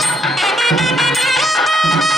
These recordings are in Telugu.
Thank you.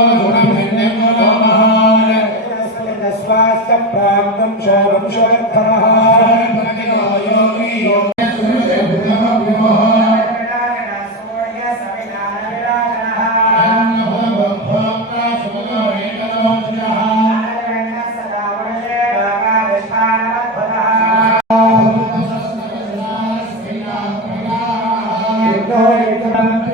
ప్రాప్తం శోభం కమర్గమాని నిరరజ్యాం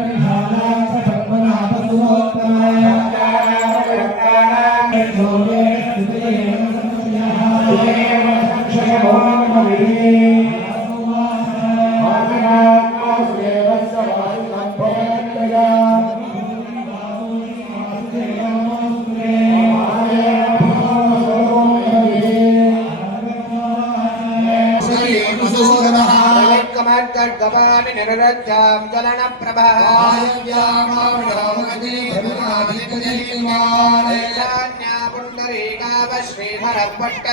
జలన ప్రభా పుండరీకావ శ్రీధర పట్ట